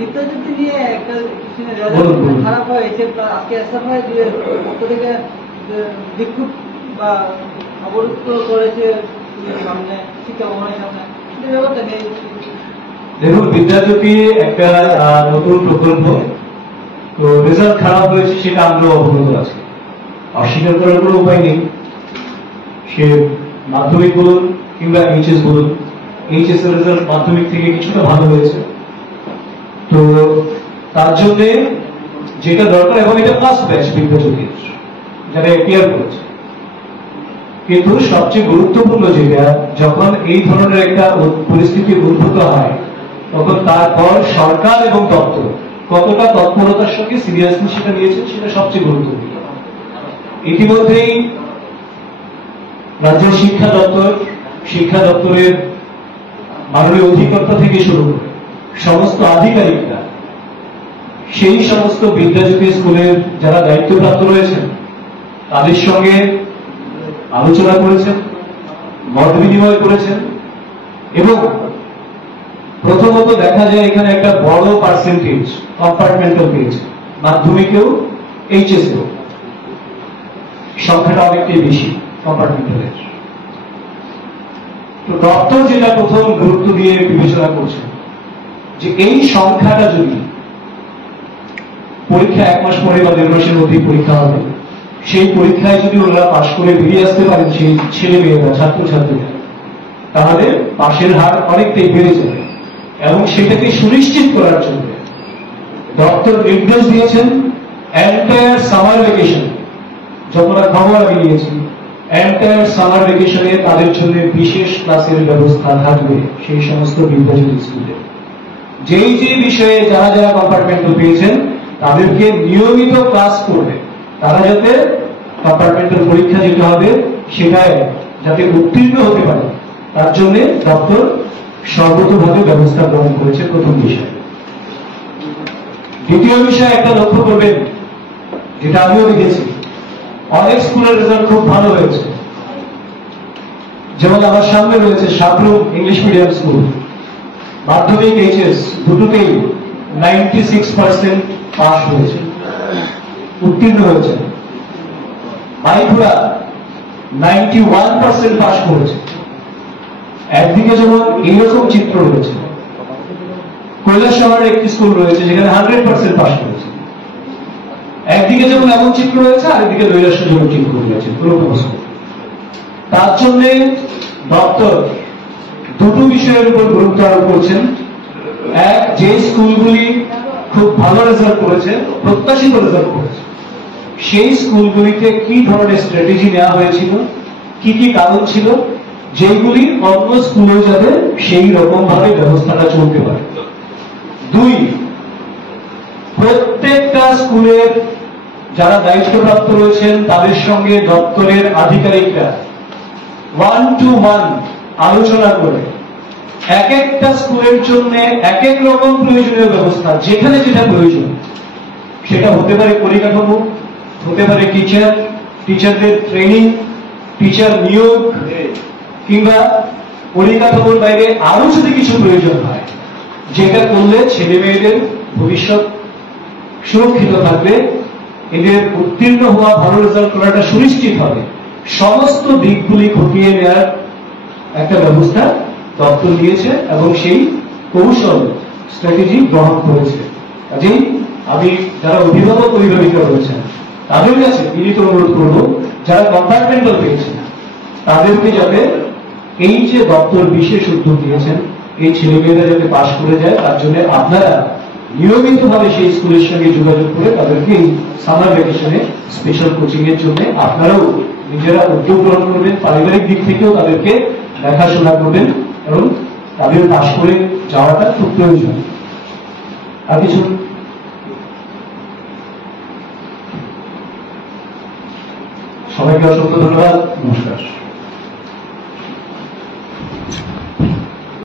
বিদ্যাজ্যোতি নিয়ে একটা খারাপ হয়েছে, আজকে এসএফআই পক্ষ থেকে বিক্ষোভ বা অবরোধ করেছে সামনে, শিক্ষা ভবনের সামনে। দেখুন, বিদ্যাজ্যোতি একটা নতুন প্রকল্প, তো রেজাল্ট খারাপ হয়েছে সেটা আমরাও অবগত আছি, অস্বীকার করার কোনো উপায় নেই। সে মাধ্যমিক বলুন কিংবা এইচএস বলুন, এইচএস এর রেজাল্ট মাধ্যমিক থেকে কিছুটা ভালো হয়েছে, তো তার জন্য যেটা দরকার, এবং এটা ফার্স্ট ব্যাচ বিদ্যাজ্যোতির যারা এপিআর করেছে, কিন্তু সবচেয়ে গুরুত্বপূর্ণ যেটা, যখন এই ধরনের একটা পরিস্থিতি উদ্ভূত হয় তখন তারপর সরকার এবং দপ্তর কতটা তৎপরতার সঙ্গে সিরিয়াসলি সেটা নিয়েছে সেটা সবচেয়ে গুরুত্বপূর্ণ। ইতিমধ্যেই রাজ্যের শিক্ষা দপ্তরের মাননীয় অধিকর্তা থেকে শুরু করে সমস্ত আধিকারিকরা সেই সমস্ত বিদ্যাজ্যোতি স্কুলের যারা দায়িত্বপ্রাপ্ত রয়েছেন তাদের সঙ্গে আলোচনা করেছেন, মত বিনিময় করেছেন, এবং প্রথমত দেখা যায় এখানে একটা বড় পার্সেন্টেজ কম্পার্টমেন্টাল পেয়েছে, মাধ্যমিকেও এইচএসেও সংখ্যাটা অনেকটাই বেশি কম্পার্টমেন্টালের। তো দপ্তর যেটা প্রথম গুরুত্ব দিয়ে বিবেচনা করছে যে এই সংখ্যাটা যদি পরীক্ষা 1 মাস পরে বা 1.5 মাসের মধ্যে পরীক্ষা হবে, সেই পরীক্ষায় যদি ওনারা পাশ করে বেরিয়ে আসতে পারেন সেই ছেলে মেয়েরা ছাত্রছাত্রীরা, তাহলে পাশের হার অনেকটাই বেড়ে যাবে। এবং সেটাকে সুনিশ্চিত করার জন্য দপ্তর নির্দেশ দিয়েছেন এন্টায়ার সামার ভ্যাকেশন, যতটা খবর আমি নিয়েছি, এন্টায়ার সামার ভ্যাকেশনে তাদের জন্য বিশেষ ক্লাসের ব্যবস্থা থাকবে সেই সমস্ত বিদ্যাজ্যোতি স্কুলে। যেই যে বিষয়ে যারা যারা কম্পার্টমেন্টাল পেয়েছেন তাদেরকে নিয়মিত ক্লাস করবে, তারা যাতে কম্পার্টমেন্টাল পরীক্ষা যেতে হবে সেটায় যাতে উত্তীর্ণ হতে পারে তার জন্য দপ্তর সর্বতভাবে ব্যবস্থা গ্রহণ করেছে। প্রথম বিষয়। দ্বিতীয় বিষয় একটা লক্ষ্য করবেন, যেটা আমিও দেখেছি, অনেক স্কুলের রেজাল্ট খুব ভালো হয়েছে। যেমন আমার সামনে রয়েছে সাবরুম ইংলিশ মিডিয়াম স্কুল, মাধ্যমিক এইচএস দুটোতেই 96% পাস হয়েছে, উত্তীর্ণ হয়েছে। মাইপুরা 91% পাস করেছে। একদিকে যেমন এইরকম চিত্র রয়েছে, কৈলাসহরের একটি স্কুল রয়েছে যেখানে 100% পাস করেছে। একদিকে যেমন এমন চিত্র রয়েছে, আরেকদিকে কৈলাসহর যেমন চিত্র রয়েছে। তার জন্য দপ্তর দুটো বিষয়ের উপর গুরুত্ব আরোপ করছেন। এক, যে স্কুলগুলি খুব ভালো রেজাল্ট করেছে, প্রত্যাশিত রেজাল্ট করেছে, সেই স্কুলগুলিতে কি ধরনের স্ট্র্যাটেজি নেওয়া হয়েছিল, কি কি কারণ ছিল, যেগুলি অন্য স্কুলে যাতে সেই রকম ভাবে ব্যবস্থাটা চলতে পারে। দুই, প্রত্যেকটা স্কুলের যারা দায়িত্বপ্রাপ্ত রয়েছেন তাদের সঙ্গে দপ্তরের আধিকারিকরা 1-to-1 আলোচনা করে এক একটা স্কুলের জন্য এক এক রকম প্রয়োজনীয় ব্যবস্থা, যেখানে যেটা প্রয়োজন, সেটা হতে পারে পরিকাঠামো, হতে পারে টিচারদের ট্রেনিং, টিচার নিয়োগ, কিংবা পরিকাঠামোর বাইরে আরো যদি কিছু প্রয়োজন হয়, যেটা করলে ছেলে মেয়েদের ভবিষ্যৎ সুরক্ষিত থাকবে, এদের উত্তীর্ণ হওয়া, ভালো রেজাল্ট করাটা সুনিশ্চিত হবে, সমস্ত দিকগুলি খতিয়ে নেওয়ার একটা ব্যবস্থা দপ্তর নিয়েছে এবং সেই কৌশল স্ট্র্যাটেজি গ্রহণ করেছে। কাজেই আমি যারা অভিভাবক অভিভাবিকা রয়েছেন তাদের কাছে বিনীত অনুরোধ করব, যারা কম্পার্টমেন্টাল পেয়েছেন তাদেরকে যাতে এই যে দপ্তর বিশেষ উদ্যোগ দিয়েছেন, এই ছেলেমেয়েরা যাতে পাশ করে যায় তার জন্য আপনারা নিয়মিতভাবে সেই স্কুলের সঙ্গে যোগাযোগ করে তাদেরকে এই সামার ভ্যাকেশনে স্পেশাল কোচিং এর জন্য আপনারাও নিজেরা উদ্যোগ গ্রহণ করবেন, পারিবারিক দিক থেকেও তাদেরকে দেখাশোনা করবেন, এবং তাদের পাশ করে যাওয়াটা খুব প্রয়োজন। আর কিছু? সবাইকে অসংখ্য ধন্যবাদ।